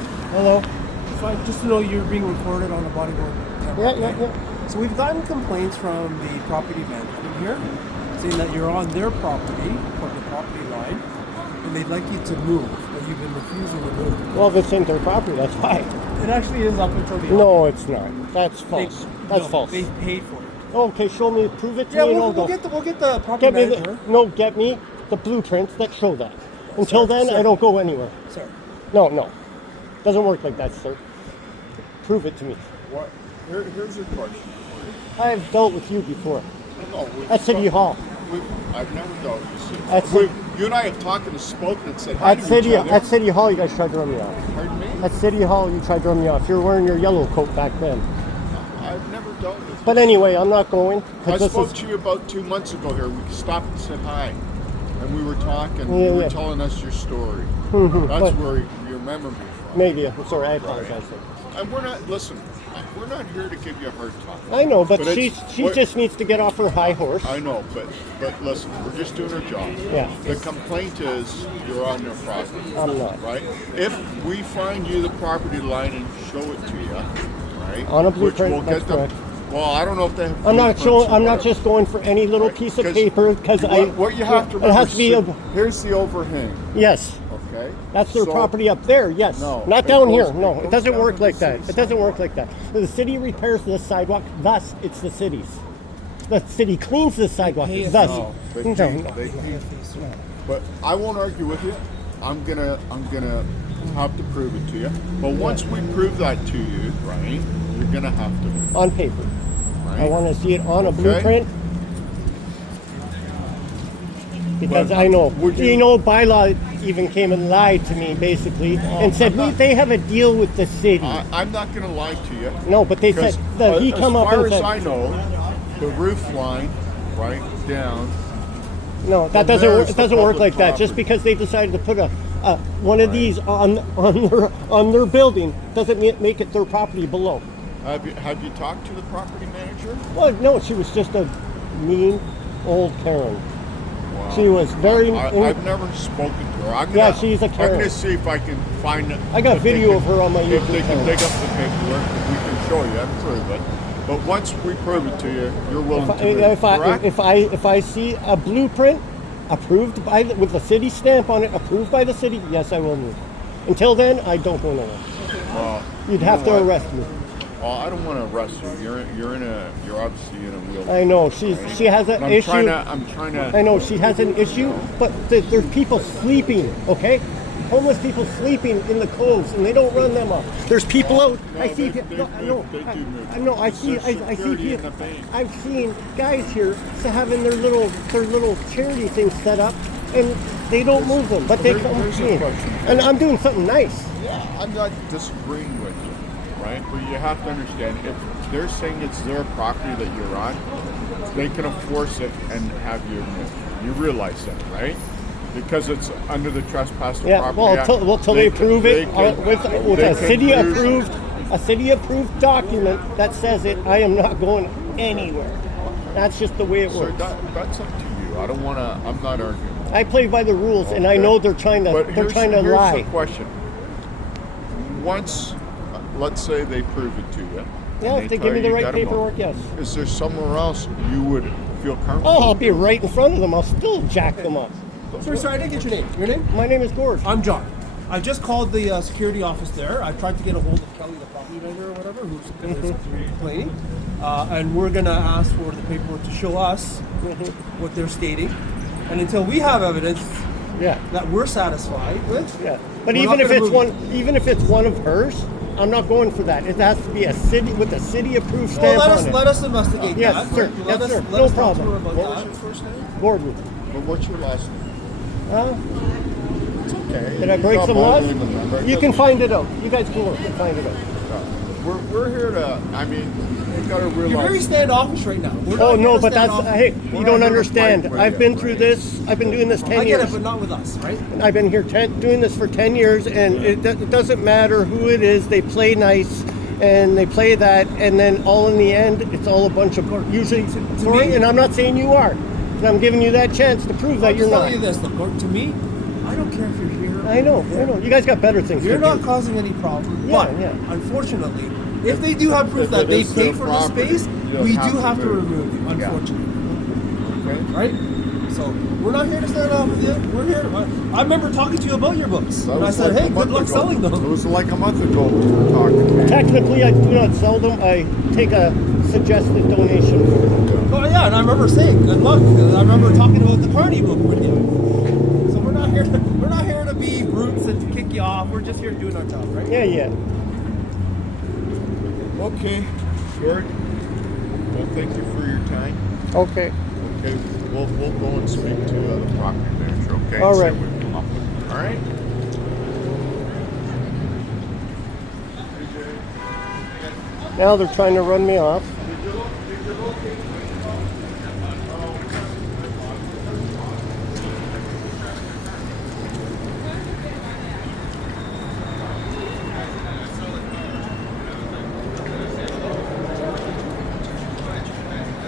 Hello. Just to know you're being recorded on a bodyboard camera. Yeah. So we've gotten complaints from the property management here saying that you're on their property, from the property line, and they'd like you to move, but you've been refusing to move. Well, this isn't their property, that's why. It actually is up until the No, it's not. That's false. That's false. They've paid for it. Okay, show me, prove it to Yeah, me. we'll get the property manager. Get me the blueprints that show that. Until then, sir. I don't go anywhere. Sir. No. Doesn't work like that, sir. Prove it to me. What? Here's your question. I've dealt with you before. No, At City Hall. I've never dealt with you. At Ci- You and I have talked and spoken and said hi At to City each other. at City Hall, you guys tried to run me off. Pardon me? At City Hall, you tried to run me off. You were wearing your yellow coat back then. I've never dealt with you. But anyway, I'm not going. I This spoke is, to you about 2 months ago here. We stopped and said hi. And we were talking. Yeah, you were yeah. telling us your story. but- That's where you remember me from. maybe. I'm sorry, I apologize. And we're not, listen, we're not here to give you a hard time. I know, but But she it's- just needs to get off her high horse. I know, but listen, we're just doing our job. Yeah. The complaint is you're on their property. I'm not. Right? If we find you the property line and show it to you, right? On a which blueprint, we'll that's get them. correct. Well, I don't know if they have. I'm not blueprints showing. or I'm not whatever. just going for any little Right, piece of 'cause paper because I. What you have to It has to be. remember, here's the overhang. Yes, Okay. that's their So- property up there. Yes, No, not it down goes- here. No, it it goes doesn't down work to the like that. city It doesn't side. work like that. The city repairs the sidewalk. Thus, it's the city's. The city cleans the sidewalk. pay us Thus, No, they no, pay- no. they pay. But I won't argue with you. I'm gonna have to prove it to you. But once we prove that to you, right, you're gonna have to. On paper. Right? I want to see it on a Okay. blueprint. Because But I know, would you- bylaw even came and lied to me basically and said they have a deal with the city. I'm not gonna lie to you. No, but they said Because that he come up and as far said, as I know, the roof line, right down. no, that Well, doesn't work. there's It the doesn't work public like that. Just property. because they decided to put a one of these on their building doesn't make it their property below. Have you talked to the property manager? Well, no, she was just a mean old Karen. Wow. She was very. I've never spoken to her. Yeah, she's a I'm Karen. gonna see if I can find. I got if they video can- of her on my If YouTube they can channel. dig up the paperwork, we can show you and prove it. But once we prove it to you, you're willing to move. Correct? If I see a blueprint approved by with the city stamp on it, approved by the city, yes, I will move. Until then, I don't go nowhere. Well, You'd you have know to what? arrest me. Well, I don't want to arrest you. You're obviously in a wheelchair. I know she has an And issue. I'm trying to. I know she has an issue, but there's people sleeping. Okay, homeless people sleeping in the coves, and they don't run them up. There's people out. No, I see. they no, move. I know. They do move. I know. I see. There's I see security in people. the bank. I've seen guys here having their little charity things set up, and they don't move them, but they Here's- come here's a in. question. And I'm doing something nice. Yeah, I'm not disagreeing with you, right? But you have to understand, if they're saying it's their property that you're on, they can enforce it and have you move. You realize that, right? Because it's under the Trespassing Yeah. Property Well, Act. till they approve it can- with they a can city use- approved document that says it. I am not going anywhere. That's just the way it So works. that's up to you. I don't want to. I'm not arguing. I play by the rules, and I Okay. know they're trying to But here's here's lie. the question. Once, let's say they prove it to you. Yeah, and if they tell give me you the you right gotta move, paperwork, yes. Is there somewhere else you would feel comfortable? Oh, I'll be right in front of them. I'll still jack them up. Sorry, I didn't get your name. Your name? My name is Gord. I'm John. I just called the security office there. I tried to get a hold of Kelly, the property manager or whatever, who's complaining. And we're going to ask for the paperwork to show us what they're stating. And until we have evidence Yeah, that we're satisfied with, yeah. But we're even not if gonna it's move even if it's one of hers, I'm not going for that. It has to be a city with a city approved well, stamp on it. let us investigate Yes, that. sir. Let Yes, us, sir. Let No us talk to problem. her about What was that. your first name? Gordon. But what's your last name? Huh? It's okay. Did I break Not some laws? bothering to remember. It You can doesn't- find it out. You guys can look and find it out. We're here to. I mean, you got to You're very realize. standoffish right now. We're Oh not no, here to but stand that's off. hey, We're you not don't here to understand. fight with I've you, been through right? this. I've been doing this 10 I get years. it, but not with us, right? I've been here doing this for 10 years, and it doesn't matter who it is. They play nice, and they play that, and then all in the end, it's all a bunch of usually. me- And I'm not saying you are, and I'm giving you that chance to prove that I'll you're just tell not. you this, look, to me, I don't care if you're here. I know. You guys got better things You're to not do. causing any problem. Yeah, but yeah. unfortunately, if they do have proof if that it they is pay their for property, the space, you'll we have do to have to move. remove you. Unfortunately, Okay. right? So we're not here to stand off with you. We're here. I remember talking to you about your books, That and I was said, like "Hey, a good month luck ago. selling It them." was like a month ago we were talking. Technically, I do not sell them. I take a suggested donation. Oh yeah, and I remember saying good luck. And I remember talking about the Carney book with you. So we're not here. We're not here to be brutes and to kick you off. We're just here doing our job, right? Yeah. Okay, Gord. Well, thank you for your time. Okay. Okay, we'll go and speak to the property manager. Okay. All and see right. what we come up with. All right. Now they're trying to run me off.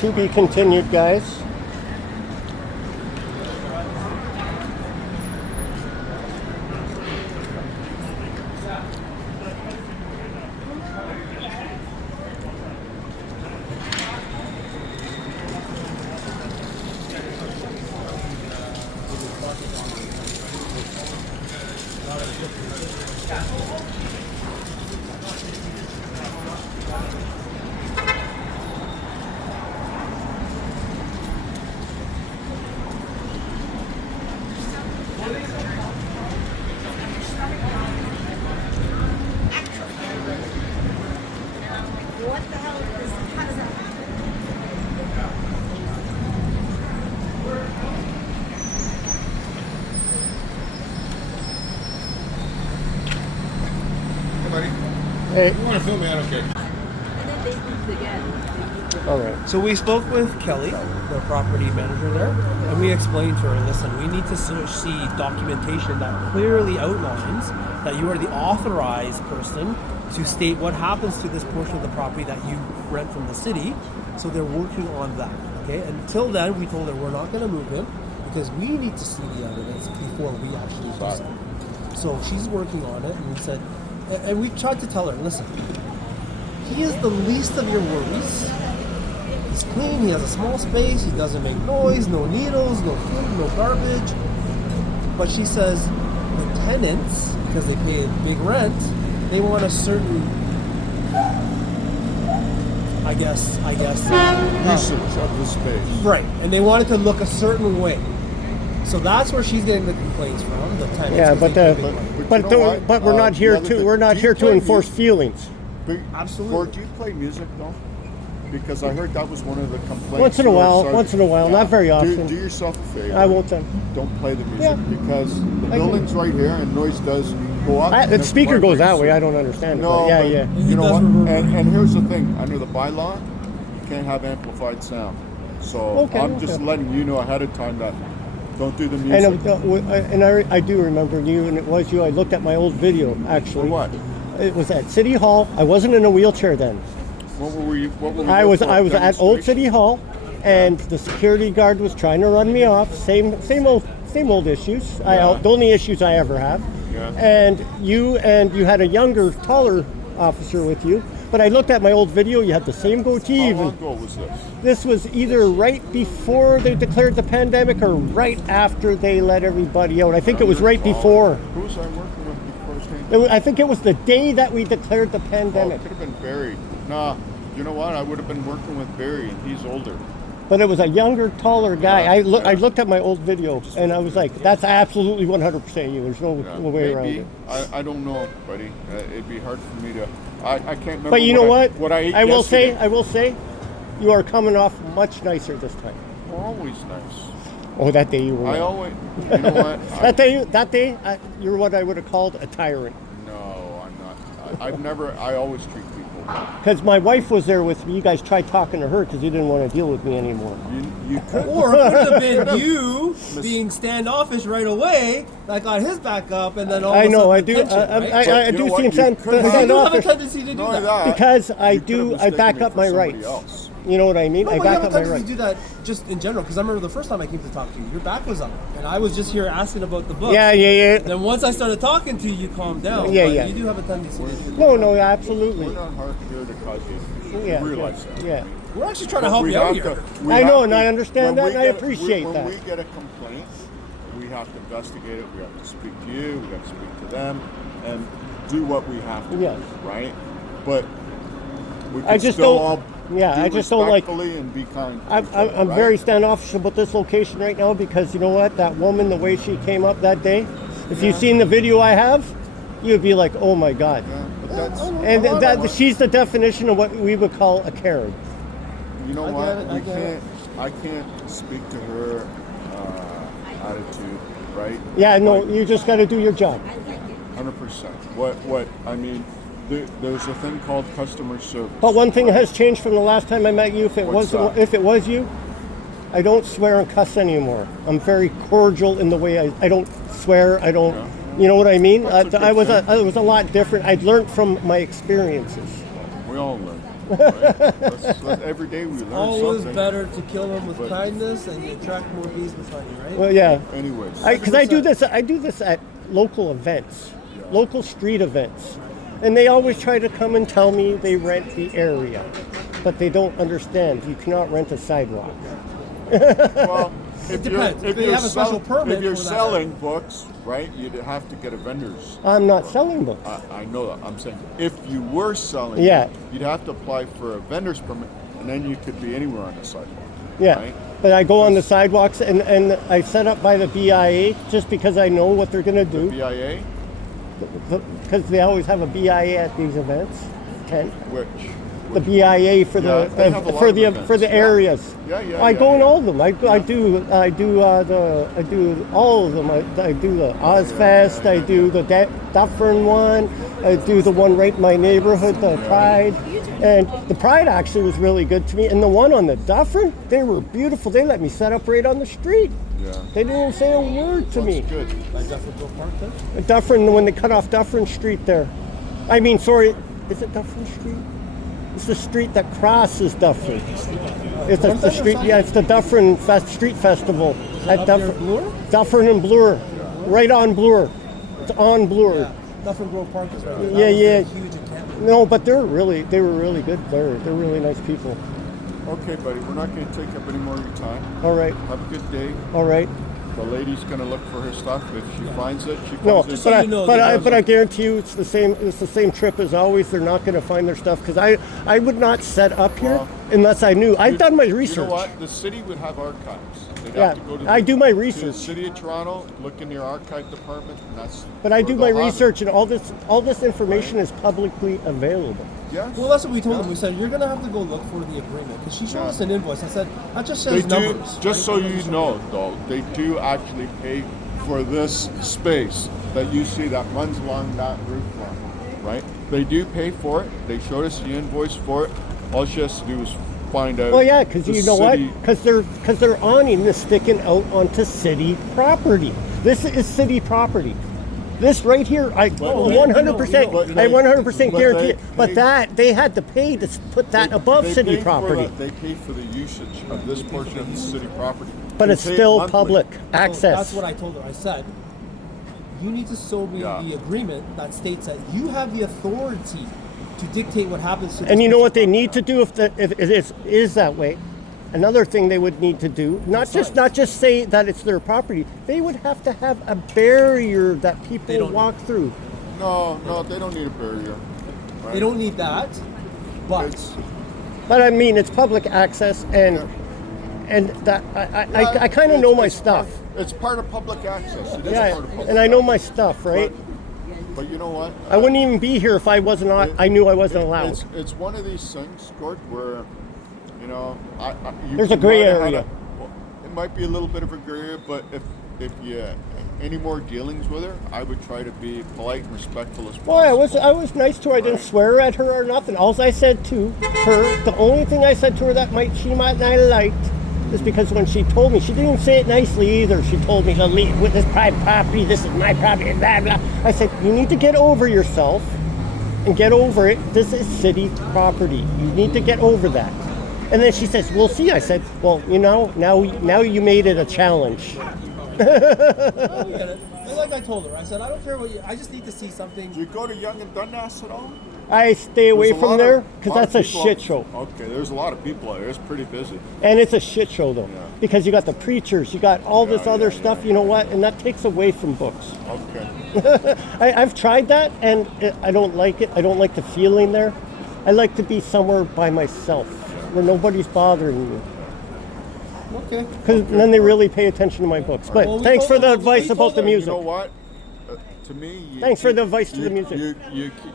To be continued, guys. What the hell is this? How does that happen? Hey, buddy. Hey, You want to film me? I don't care. And then they moved again. all right. So we spoke with Kelly, the property manager there, and we explained to her, listen, we need to see documentation that clearly outlines that you are the authorized person to state what happens to this portion of the property that you rent from the city. So they're working on that. Okay. Until then, we told her we're not going to move him because we need to see the evidence before we actually do so. So she's working on it, and we said, and we tried to tell her, listen, he is the least of your worries. He's clean, he has a small space, he doesn't make noise, no needles, no food, no garbage. But she says the tenants, because they pay a big rent, they want a certain, I guess, Usage of the space. right, and they want it to look a certain way. So that's where she's getting the complaints from, the tenants. Yeah, 'cause but they pay big rent. But but you know what? but we're not The here other to thing- we're not do here you to play enforce music? feelings. But, Absolutely. Gord, do you play music though? Because I heard that was one of the complaints. Once in a you were while, starting- once in a while, not very often. Do yourself a favor. I won't then. Don't play the music Yeah. because the I can- building's right here and noise does go up. The and speaker it goes that vibrates. way. I don't understand it. No, but yeah, but yeah. You It know does what? reverberate. And here's the thing: under the bylaw, you can't have amplified sound. So Okay, I'm just okay. letting you know ahead of time that don't do the And music. I do remember you, and it was you. I looked at my old video actually. For what? It was at City Hall. I wasn't in a wheelchair then. What were we? What were we I there was for? I was at Old Demonstration? City Hall, and the security guard was trying to run me off. Same old issues. Yeah. The only issues I ever have. Yeah. And you had a younger, taller officer with you. But I looked at my old video. You had the same goatee. How Even long ago was this? this was either right before they declared the pandemic or right after they let everybody out. I think it was right before. Who was I working with before it came? I think it was the day that we declared the Oh, pandemic. it could have been Barry. Nah, you know what? I would have been working with Barry, and he's older. But it was a younger, taller guy. Yeah, I yeah. looked at my old video and I was like, "That's absolutely 100% you. There's no Yeah, way around maybe. it." I don't know, buddy. It'd be hard for me to. I can't remember. But you know what? What I ate I will yesterday. say, you are coming off much nicer this time. We're always nice. Oh, that day you were. I not. always. You know what? That day, you're what I would have called a tyrant. No, I'm not. I've never. I always treat people well. Because my wife was there with me. You guys tried talking to her because you didn't want to deal with me anymore. You could. Or it could have been you being standoffish right away that got his back up, and then all I of a know. sudden I do. tension, right? I But you know do what? seem You sent. could have- You do have a standoffish. tendency to do Not only that. that, Because I you could have do. I mistaken back me up for my somebody rights. else. You know what I mean? No, I but back how up many my times did you rights. do that just in general? Because I remember the first time I came to talk to you, your back was up, and I was just here asking about the book. Yeah. Then once I started talking to you, you calmed down. Yeah, but yeah. You do have a tendency to do No, We're absolutely. not here to cause issues. Yeah, You realize that. Yeah. We're actually trying to But help we you out have here. to- we I have know, to- and I understand when that, we and I get- appreciate when that. we get a complaint, we have to investigate it. We have to speak to you. We have to speak to them, and do what we have to Yes. do, right? But we can I just still don't- all yeah, do I just don't like- respectfully and be kind. to I'm, each I'm, other, I'm right? very standoffish about this location right now because you know what? That woman, the way she came up that day, if you've seen the video I have, you'd be like, oh my God. Yeah, but that's, And she's the definition of what we would call a Karen. you know I what? get it, I get it. I can't speak to her attitude, right? Yeah, no, Like, you just got to do your job. 100%. What I mean, there's a thing called customer service. But one thing has changed from the last time I met you. If it What's was that? if it was you, I don't swear and cuss anymore. I'm very cordial in the way I don't swear. I don't. Yeah. You know what I mean? That's a I was good it was a lot different. I'd learned from my experiences. We all learn. Right? that's every day we learn Always something. better to kill them with But- kindness and you attract more bees behind you, right? Well, yeah. Anyways, Because I do 100%. this. I do this at local events, local street events, and they always try to come and tell me they rent the area, but they don't understand. You cannot rent a sidewalk. well, if depends. You're, If they have a special permit if you're for that. selling books, right, you'd have to get a vendor's. I'm not selling books. I know that. I'm saying if you were selling, Yeah. you'd have to apply for a vendor's permit, and then you could be anywhere on the sidewalk. Yeah, Right? but I go on the sidewalks and I set up by the BIA just because I know what they're gonna do. BIA, Because they always have a BIA at these events. Ken, which the BIA for Yeah, they have a lot for of the events. for the Yeah. areas. Yeah, I go in yeah. all of them. I do all of them. I do the Ozfest. I do the Dufferin one. I do the one right in my neighborhood, the Pride. And the Pride actually was really good to me. And the one on the Dufferin, they were beautiful. They let me set up right on the street. yeah, They didn't even say a word to me. that's good. Like Dufferin Park there? Dufferin, when they cut off Dufferin Street there. I mean, sorry, is it Dufferin Street? It's the street that crosses Dufferin. It's the street, yeah, it's the Dufferin Street Festival at up near Dufferin. Bloor? Dufferin and Bloor, right on Bloor. It's on Bloor. Yeah. Dufferin Grove Park is right there. Yeah, That was yeah. a huge encampment. No, but they were really good. They're really nice people. Okay, buddy, we're not going to take up any more of your time. All right, Have a good day. all right. The lady's going to look for her stuff. If she finds it, she No, finds it. but so you know, I guarantee you, it's the same. It's the same trip as always. They're not going to find their stuff because I would not set up here Well, unless I knew. I've done my research. You know what? The city would have archives. They'd Yeah, have to go to I do my To the research. city of Toronto, look in their archive department, and that's. But I where do my they'll have it. research, and all this information is publicly available. Yes. Well, that's what we told them. We said, you're going to have to go look for the agreement. Because she showed us an invoice. I said, that just They says do. numbers. Just so you know, though, they do actually pay for this space that you see that runs along that roof line, right? They do pay for it. They showed us the invoice for it. All she has to do is find out. Well, yeah, because the you know what? city- Because their awning is sticking out onto city property. This is city property. This right here, I 100%, but I 100% but guarantee they- it. But they- that they had to pay to put that above They city pay for property. They pay for the usage of this portion of the city property. But They it's pay it still monthly. public So access. that's what I told her. I said, you need to show me Yeah. the agreement that states that you have the authority to dictate what happens to this And you know what they piece of need to do if it is that way? Another thing they would need to do, not just say that it's their property, they would have to have a barrier that people don't walk through. No, they don't need a barrier. Right? They don't need that, but It's, But I mean, it's public access, and that I kind of it's- know my it's stuff. It's part of public access. It is Yeah, part of public and I know my stuff, right? But you know what? I wouldn't even be here if I wasn't. I knew I wasn't allowed. It's one of these things, Gord, where you know, you There's a you gray might have had area. well, it might be a little bit of a gray area, but if you any more dealings with her, I would try to be polite and respectful as possible. Boy, I was nice to her. I didn't swear at her or nothing. All I said to her, the only thing I said to her that she might not have liked, is because when she told me, she didn't even say it nicely either. She told me to leave with this private property. This is my property. Blah blah. I said, you need to get over yourself and get over it. This is city property. You need to get over that. And then she says, "We'll see." I said, "Well, you know, now you made it a challenge." I get it. And like I told her, I said, I don't care what you. I just need to see something. Do you go to Young and Dundas at all? I stay away There's a from lot there of- because lot of that's a people- shit show. Okay, there's a lot of people there. It's pretty busy. And it's a shit show though, Yeah. because you got the preachers, you got all this Yeah, other yeah, stuff. You know what? And that takes away from books. Okay. I've tried that, and I don't like it. I don't like the feeling there. I like to be somewhere by myself where nobody's bothering me, Okay. because then they really pay attention to my books. But Well, we thanks for told the her- advice we about told the her- music. You know what? To me, you Thanks for keep- the advice to the music.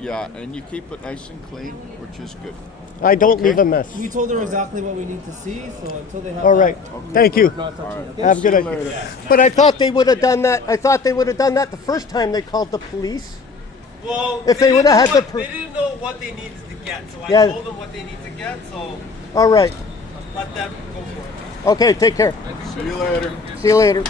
Yeah, and you keep it nice and clean, which is good. I don't Okay. leave a mess. We told her exactly what we need to see, so until they have All right. that, Thank you. we're not touching it. Okay? Have a good See you idea. later. But I thought they would have done that. I thought they would have done that the first time they called the police. Well, If they would've didn't had know the what- per- they didn't know what they needed to get, so I Yeah. told them what they need to get. So All right. let them go for it. Okay. Take care. See you later. See you later.